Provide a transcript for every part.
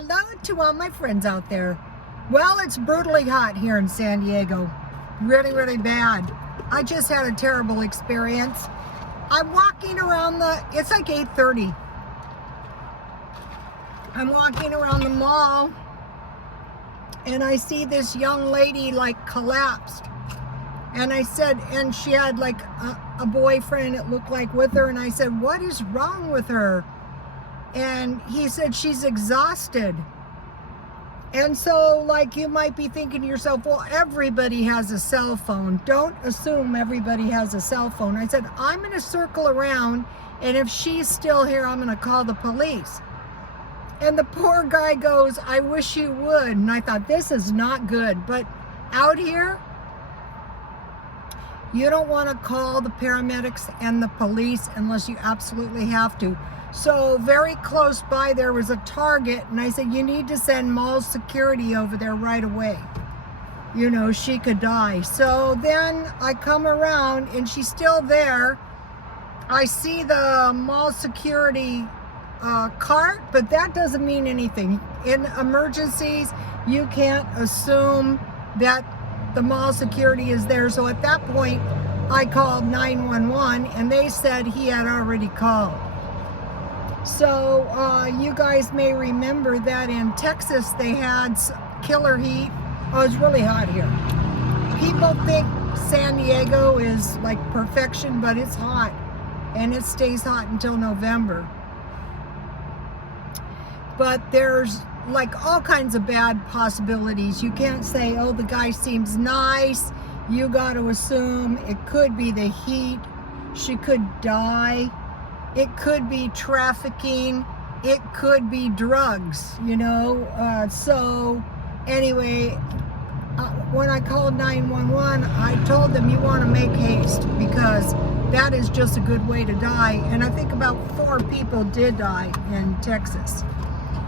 Hello to all my friends out there. Well, it's brutally hot here in San Diego. Really, really bad. I just had a terrible experience. I'm walking around it's like 8:30. I'm walking around the mall and I see this young lady like collapsed. And I said, and she had like a boyfriend, it looked like, with her. And I said, what is wrong with her? And he said, she's exhausted. And so, like, you might be thinking to yourself, well, everybody has a cell phone. Don't assume everybody has a cell phone. I said, I'm going to circle around, and if she's still here, I'm going to call the police. And the poor guy goes, I wish you would. And I thought, this is not good. But out here, you don't want to call the paramedics and the police unless you absolutely have to. So very close by there was a Target, and I said, you need to send mall security over there right away. You know, she could die. So then I come around and she's still there. I see the mall security cart, but that doesn't mean anything. In emergencies, you can't assume that the mall security is there. So at that point, I called 911 and they said he had already called. So you guys may remember that in Texas they had killer heat. Oh, it's really hot here. People think San Diego is like perfection, but it's hot. And it stays hot until November. But there's like all kinds of bad possibilities. You can't say, oh, the guy seems nice. You got to assume it could be the heat. She could die. It could be trafficking. It could be drugs, you know. So anyway, when I called 911, I told them you want to make haste because that is just a good way to die. And I think about 4 people did die in Texas.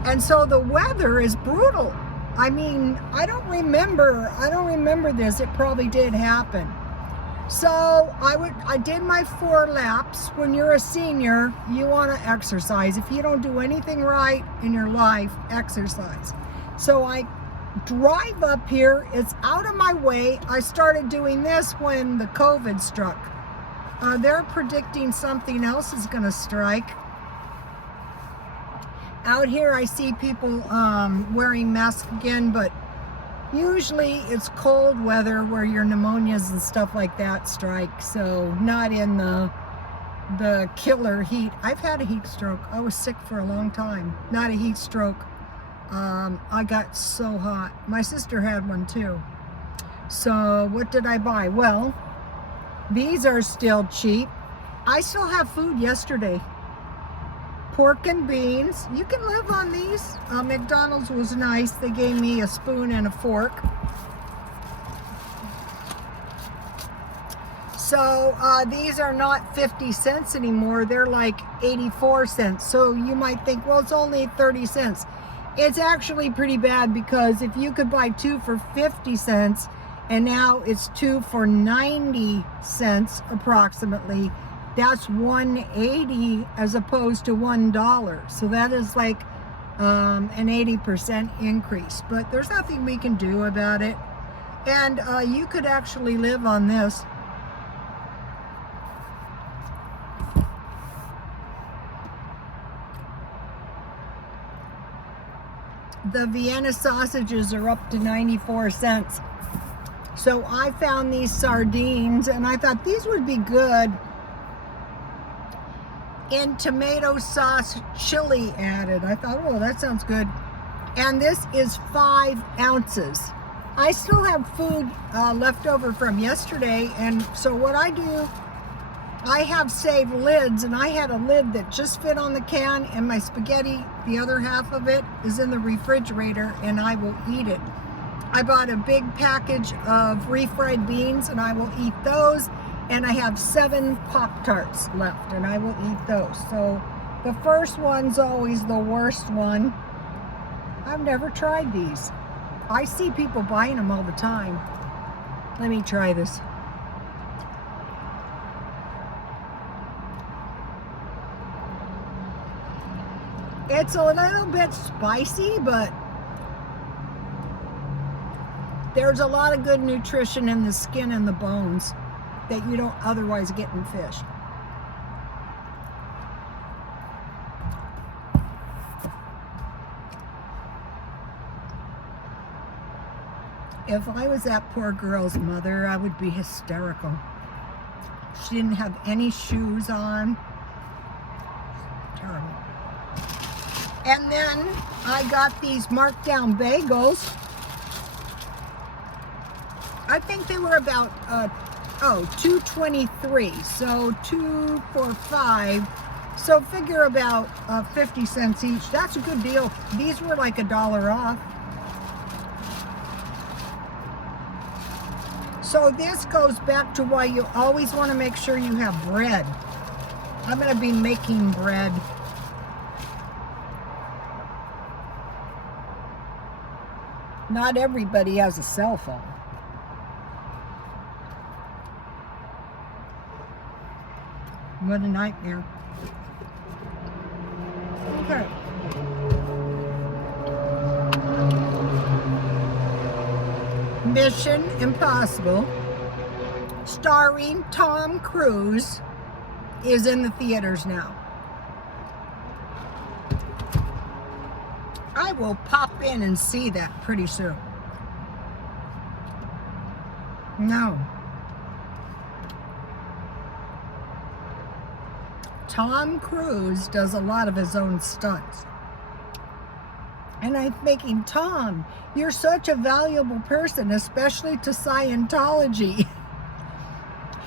And so the weather is brutal. I mean, I don't remember this. It probably did happen. So I did my 4 laps. When you're a senior, you want to exercise. If you don't do anything right in your life, exercise. So I drive up here. It's out of my way. I started doing this when the COVID struck. They're predicting something else is going to strike. Out here, I see people wearing masks again, but usually it's cold weather where your pneumonias and stuff like that strike, so not in the killer heat. I've had a heat stroke. I was sick for a long time. Not a heat stroke. I got so hot. My sister had one too. So what did I buy? Well, these are still cheap. I still have food yesterday. Pork and beans. You can live on these. McDonald's was nice. They gave me a spoon and a fork. So these are not 50 cents anymore. They're like 84 cents. So you might think, well, it's only 30 cents. It's actually pretty bad because if you could buy 2 for 50 cents and now it's 2 for 90 cents approximately, that's $1.80 as opposed to $1. So that is like an 80% increase. But there's nothing we can do about it. And you could actually live on this. The Vienna sausages are up to 94 cents. So I found these sardines and I thought these would be good in tomato sauce, chili added. I thought, oh, that sounds good. And this is 5 ounces. I still have food left over from yesterday, and so what I do, I have saved lids, and I had a lid that just fit on the can, and my spaghetti, the other half of it, is in the refrigerator, and I will eat it. I bought a big package of refried beans, and I will eat those. And I have 7 Pop-Tarts left, and I will eat those. So the first one's always the worst one. I've never tried these. I see people buying them all the time. Let me try this. It's a little bit spicy, but there's a lot of good nutrition in the skin and the bones that you don't otherwise get in fish. If I was that poor girl's mother, I would be hysterical. She didn't have any shoes on. Terrible. And then I got these marked down bagels. I think they were about $2.23, so 2 for 5. So figure about 50 cents each. That's a good deal. These were like $1 off. So this goes back to why you always want to make sure you have bread. I'm going to be making bread. Not everybody has a cell phone. What a nightmare. Okay. Mission Impossible, starring Tom Cruise, is in the theaters now. I will pop in and see that pretty soon. No. Tom Cruise does a lot of his own stunts. And I'm thinking, Tom, you're such a valuable person, especially to Scientology.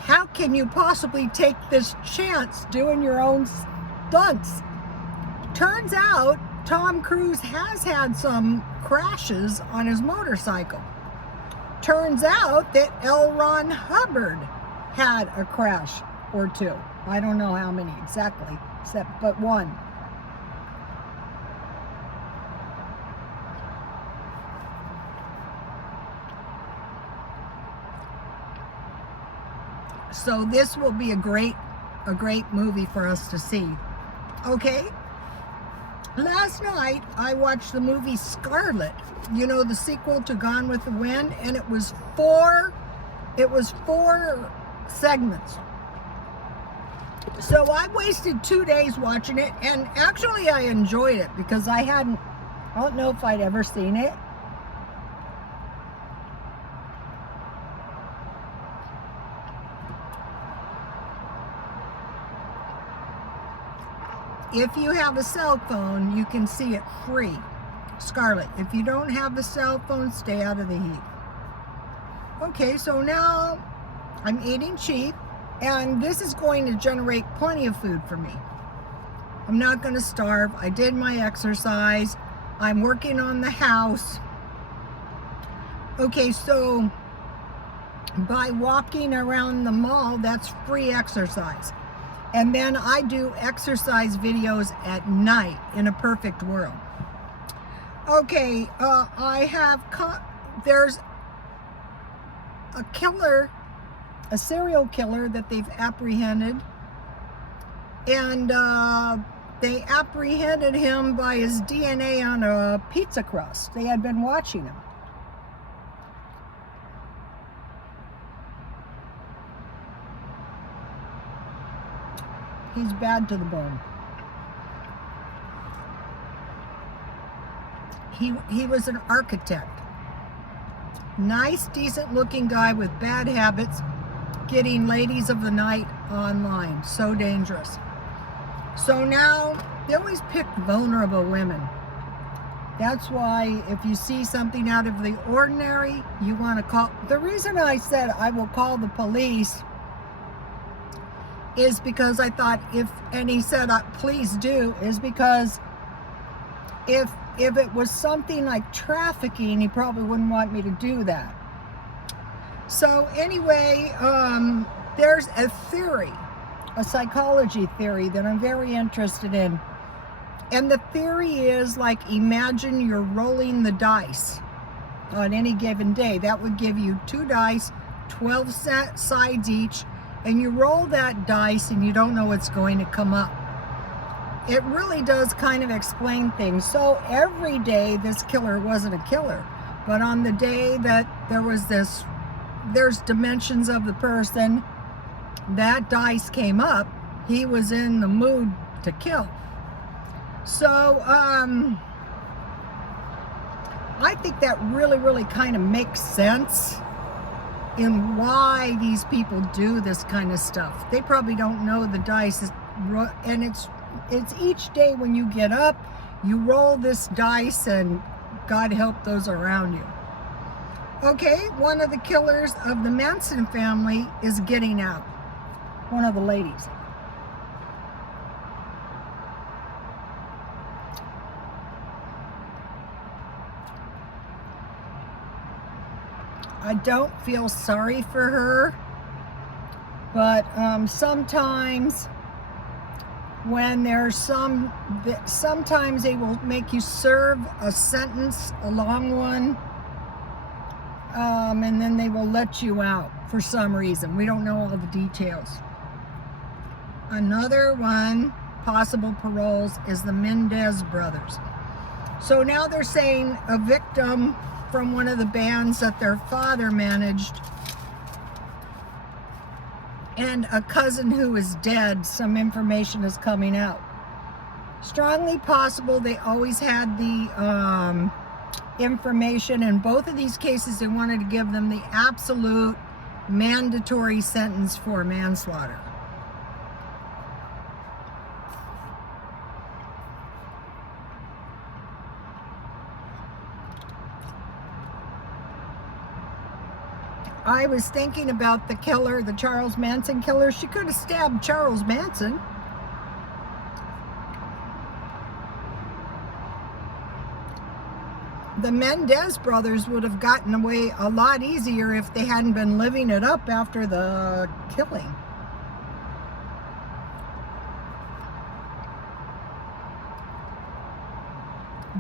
How can you possibly take this chance doing your own stunts? Turns out, Tom Cruise has had some crashes on his motorcycle. Turns out that L. Ron Hubbard had a crash or two. I don't know how many exactly, but one. So this will be a great movie for us to see. Okay. Last night I watched the movie Scarlet. You know, the sequel to Gone with the Wind, and it was four segments. So I wasted 2 days watching it, and actually I enjoyed it because I don't know if I'd ever seen it. If you have a cell phone, you can see it free. Scarlet. If you don't have a cell phone, stay out of the heat. Okay, so now I'm eating cheap, and this is going to generate plenty of food for me. I'm not going to starve. I did my exercise. I'm working on the house. Okay, so by walking around the mall, that's free exercise. And then I do exercise videos at night in a perfect world. Okay, there's a killer, a serial killer that they've apprehended. And they apprehended him by his DNA on a pizza crust. They had been watching him. He's bad to the bone. He was an architect. Nice, decent looking guy with bad habits, getting ladies of the night online. So dangerous. So now, they always pick vulnerable women. That's why if you see something out of the ordinary, you want to call. The reason I said I will call the police is because I thought and he said, please do, is because if it was something like trafficking, he probably wouldn't want me to do that. So anyway, there's a theory, a psychology theory that I'm very interested in. And the theory is, like, imagine you're rolling the dice on any given day. That would give you 2 dice, 12 sides each, and you roll that dice and you don't know what's going to come up. it really does kind of explain things. So every day this killer wasn't a killer, but on the day that there's dimensions of the person, that dice came up, he was in the mood to kill. So I think that really kind of makes sense in why these people do this kind of stuff. They probably don't know the dice is, and it's each day when you get up, you roll this dice, and God help those around you. Okay, one of the killers of the Manson family is getting out. One of the ladies. I don't feel sorry for her, but sometimes when there's sometimes they will make you serve a sentence, a long one, and then they will let you out for some reason. We don't know all the details. Another one, possible paroles, is the Mendez brothers. So now they're saying a victim from one of the bands that their father managed, and a cousin who is dead, some information is coming out. Strongly possible they always had the information. In both of these cases, they wanted to give them the absolute mandatory sentence for manslaughter. I was thinking about the killer, the Charles Manson killer. She could have stabbed Charles Manson. The Mendez brothers would have gotten away a lot easier if they hadn't been living it up after the killing.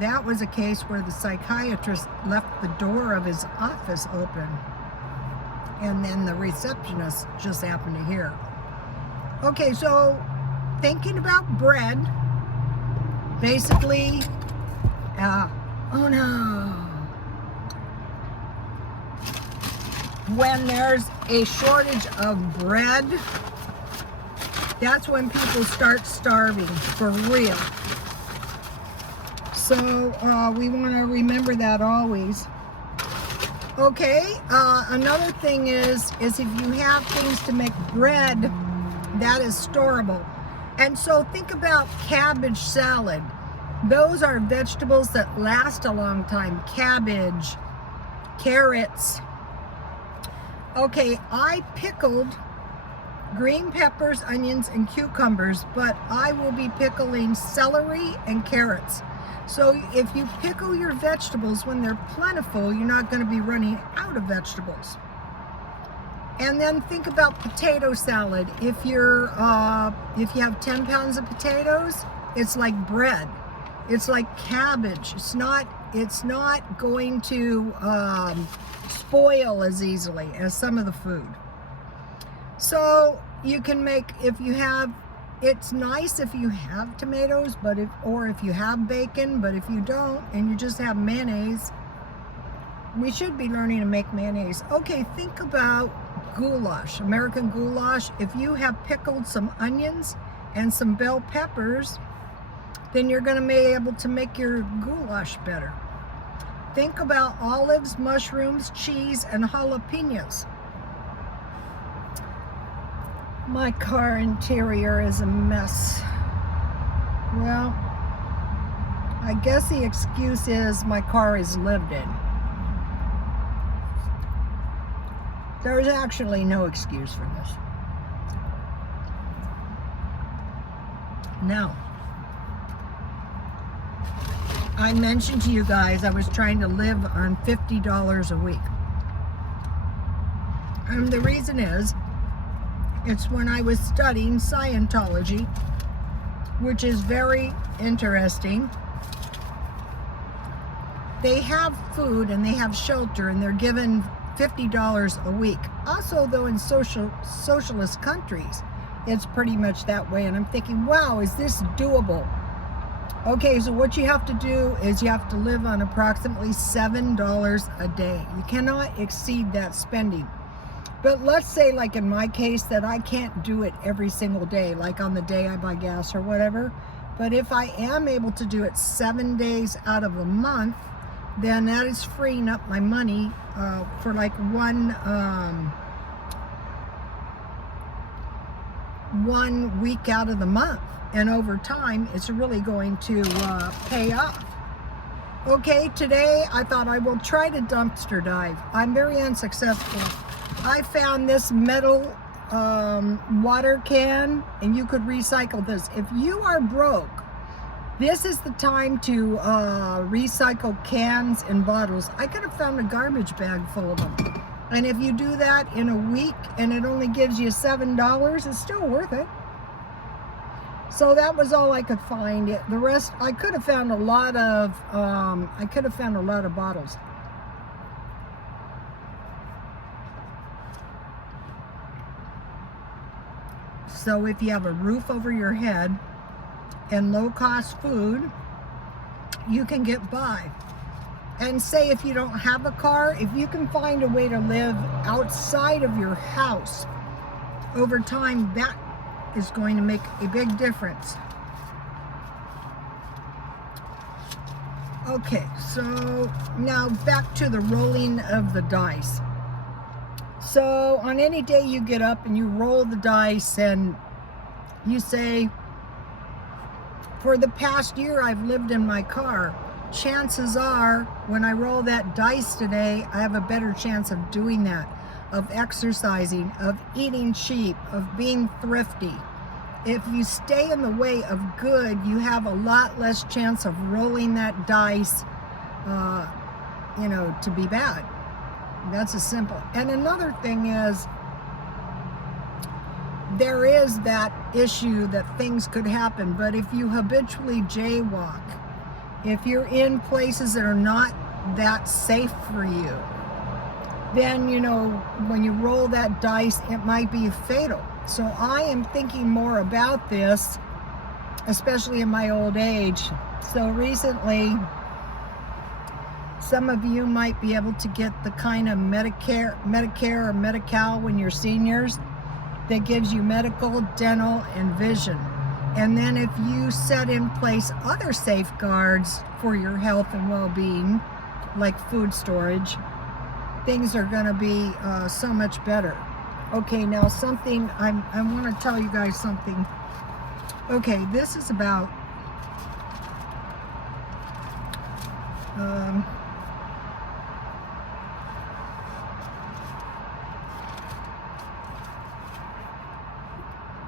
That was a case where the psychiatrist left the door of his office open, and then the receptionist just happened to hear. Okay, so thinking about bread, basically, oh no. When there's a shortage of bread, that's when people start starving, for real. So we want to remember that always. Okay, another thing is if you have things to make bread, that is storable. And so think about cabbage salad. Those are vegetables that last a long time. Cabbage, carrots. Okay, I pickled green peppers, onions, and cucumbers, but I will be pickling celery and carrots. So if you pickle your vegetables when they're plentiful, you're not going to be running out of vegetables. And then think about potato salad. If you have 10 pounds of potatoes, it's like bread. It's like cabbage. It's not going to spoil as easily as some of the food. So you can make, it's nice if you have tomatoes, or if you have bacon, but if you don't and you just have mayonnaise, we should be learning to make mayonnaise. Okay, think about goulash, American goulash. If you have pickled some onions and some bell peppers, then you're going to be able to make your goulash better. Think about olives, mushrooms, cheese, and jalapenos. My car interior is a mess. Well, I guess the excuse is my car is lived in. There's actually no excuse for this. Now, I mentioned to you guys I was trying to live on $50 a week. And the reason is, it's when I was studying Scientology, which is very interesting. They have food and they have shelter, and they're given $50 a week. Also, though, in socialist countries, it's pretty much that way. And I'm thinking, wow, is this doable? Okay, so what you have to do is you have to live on approximately $7 a day. You cannot exceed that spending. But let's say, like in my case, that I can't do it every single day, like on the day I buy gas or whatever. But if I am able to do it 7 days out of a month, then that is freeing up my money for like one week out of the month. And over time, it's really going to pay off. Okay, today I thought I will try to dumpster dive. I'm very unsuccessful. I found this metal water can, and you could recycle this. If you are broke, this is the time to recycle cans and bottles. I could have found a garbage bag full of them. And if you do that in a week and it only gives you $7, it's still worth it. So that was all I could find. The rest, I could have found a lot of bottles. So if you have a roof over your head and low-cost food, you can get by. And say if you don't have a car, if you can find a way to live outside of your house, over time, that is going to make a big difference. Okay, so now back to the rolling of the dice. So on any day you get up and you roll the dice and you say, for the past year I've lived in my car. Chances are when I roll that dice today, I have a better chance of doing that, of exercising, of eating cheap, of being thrifty. If you stay in the way of good, you have a lot less chance of rolling that dice, to be bad. That's a simple. And another thing is, there is that issue that things could happen, but if you habitually jaywalk, if you're in places that are not that safe for you, then, when you roll that dice, it might be fatal. So I am thinking more about this, especially in my old age. So recently, some of you might be able to get the kind of Medicare or Medi-Cal when you're seniors that gives you medical, dental, and vision. And then if you set in place other safeguards for your health and well-being, like food storage, things are going to be so much better. Okay, now something, I want to tell you guys something. Okay, this is about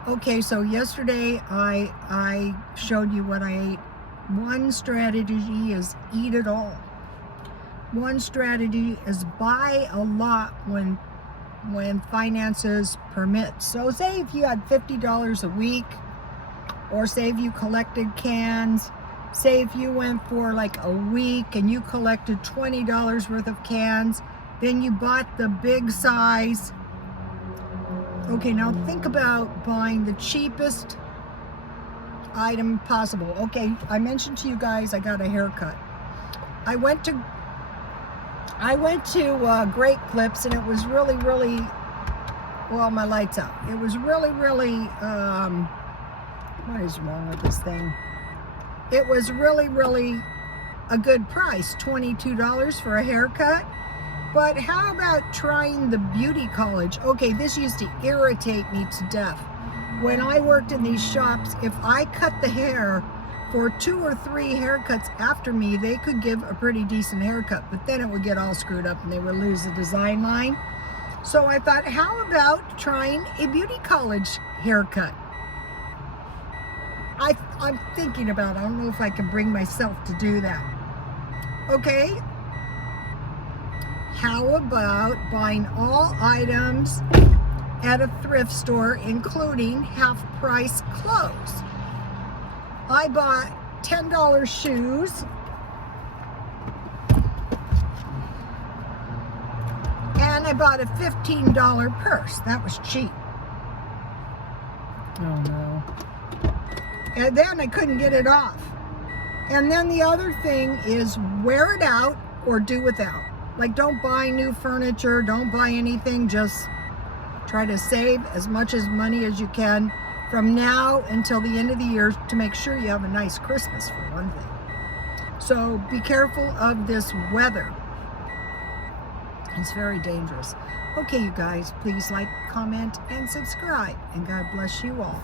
okay, so yesterday I showed you what I ate. One strategy is eat it all. One strategy is buy a lot when finances permit. So say if you had $50 a week, or say if you collected cans, say if you went for like a week and you collected $20 worth of cans, then you bought the big size. Okay, now think about buying the cheapest item possible. Okay, I mentioned to you guys I got a haircut. I went to Great Clips, and it was really, well, my light's out. It was really, what is wrong with this thing? It was really a good price, $22 for a haircut. But how about trying the beauty college? Okay, this used to irritate me to death. When I worked in these shops, if I cut the hair for 2 or 3 haircuts after me, they could give a pretty decent haircut, but then it would get all screwed up and they would lose the design line. So I thought, how about trying a beauty college haircut? I'm thinking about it. I don't know if I can bring myself to do that. Okay, how about buying all items at a thrift store, including half-price clothes? I bought $10 shoes and I bought a $15 purse. That was cheap. Oh no. And then I couldn't get it off. And then the other thing is wear it out or do without. Like, don't buy new furniture, don't buy anything, just try to save as much as money as you can from now until the end of the year to make sure you have a nice Christmas, for one thing. So be careful of this weather. It's very dangerous. Okay, you guys, please like, comment, and subscribe. And God bless you all.